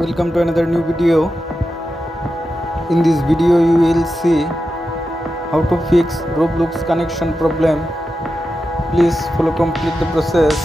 welcome to another new video. In this video you will see how to fix Roblox connection problem. Please follow complete the process.